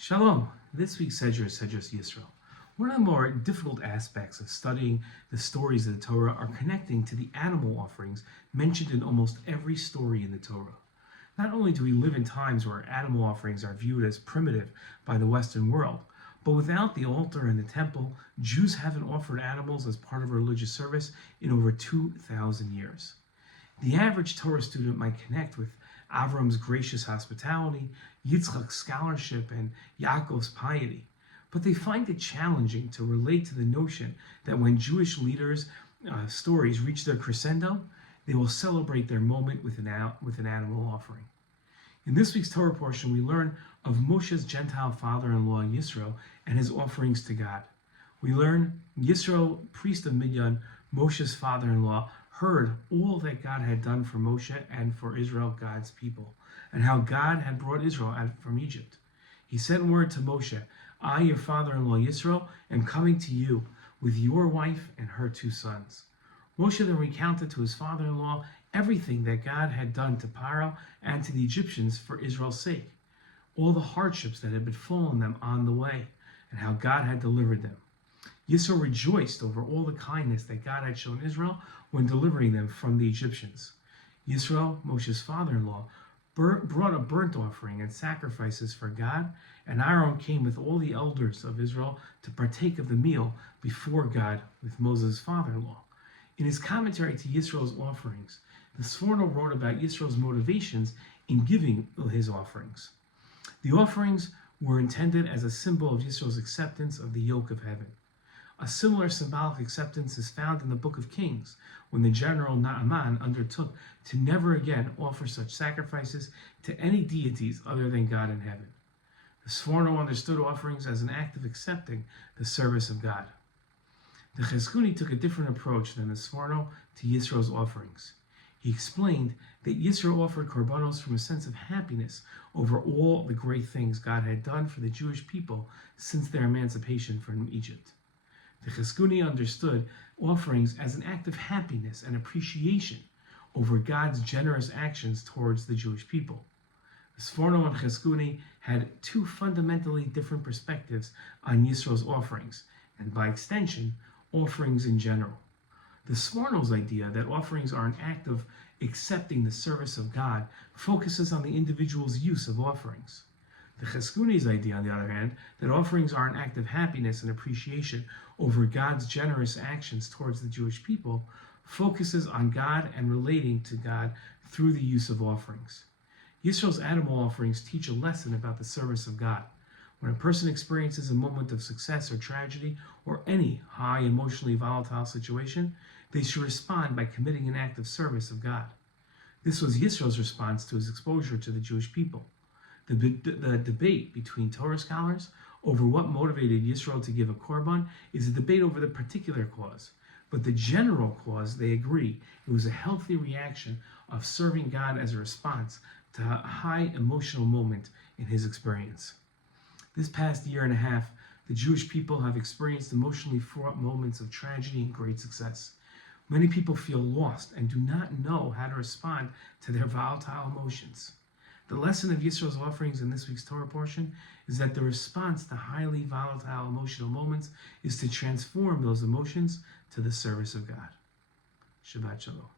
Shalom. This week's Sedra is Sedra Yisro. One of the more difficult aspects of studying the stories of the Torah are connecting to the animal offerings mentioned in almost every story in the Torah. Not only do we live in times where animal offerings are viewed as primitive by the Western world, but without the altar and the temple, Jews haven't offered animals as part of religious service in over 2,000 years. The average Torah student might connect with Avram's gracious hospitality, Yitzchak's scholarship, and Yaakov's piety, but they find it challenging to relate to the notion that when Jewish leaders' stories reach their crescendo, they will celebrate their moment with an animal offering. In this week's Torah portion, we learn of Moshe's Gentile father-in-law Yisro and his offerings to God. We learn Yisro, priest of Midian, Moshe's father-in-law, heard all that God had done for Moshe and for Israel, God's people, and how God had brought Israel out from Egypt. He sent word to Moshe, "I, your father-in-law Yisro, am coming to you with your wife and her 2 sons." Moshe then recounted to his father-in-law everything that God had done to Pharaoh and to the Egyptians for Israel's sake, all the hardships that had befallen them on the way, and how God had delivered them. Yisro rejoiced over all the kindness that God had shown Israel when delivering them from the Egyptians. Yisro, Moshe's father-in-law, brought a burnt offering and sacrifices for God, and Aaron came with all the elders of Israel to partake of the meal before God with Moses' father-in-law. In his commentary to Yisro's offerings, the Sforno wrote about Yisro's motivations in giving his offerings. The offerings were intended as a symbol of Yisro's acceptance of the yoke of heaven. A similar symbolic acceptance is found in the Book of Kings, when the general Naaman undertook to never again offer such sacrifices to any deities other than God in heaven. The Sforno understood offerings as an act of accepting the service of God. The Cheskuni took a different approach than the Sforno to Yisro's offerings. He explained that Yisro offered korbanos from a sense of happiness over all the great things God had done for the Jewish people since their emancipation from Egypt. The Cheskuni understood offerings as an act of happiness and appreciation over God's generous actions towards the Jewish people. The Sforno and Cheskuni had 2 fundamentally different perspectives on Yisro's offerings, and by extension, offerings in general. The Sforno's idea that offerings are an act of accepting the service of God focuses on the individual's use of offerings. The Cheskuni's idea, on the other hand, that offerings are an act of happiness and appreciation over God's generous actions towards the Jewish people, focuses on God and relating to God through the use of offerings. Yisro's animal offerings teach a lesson about the service of God. When a person experiences a moment of success or tragedy, or any high emotionally volatile situation, they should respond by committing an act of service of God. This was Yisro's response to his exposure to the Jewish people. The debate between Torah scholars over what motivated Yisro to give a korban is a debate over the particular cause, but the general cause, they agree, it was a healthy reaction of serving God as a response to a high emotional moment in his experience. This past year and a half, the Jewish people have experienced emotionally fraught moments of tragedy and great success. Many people feel lost and do not know how to respond to their volatile emotions. The lesson of Yisro's offerings in this week's Torah portion is that the response to highly volatile emotional moments is to transform those emotions to the service of God. Shabbat Shalom.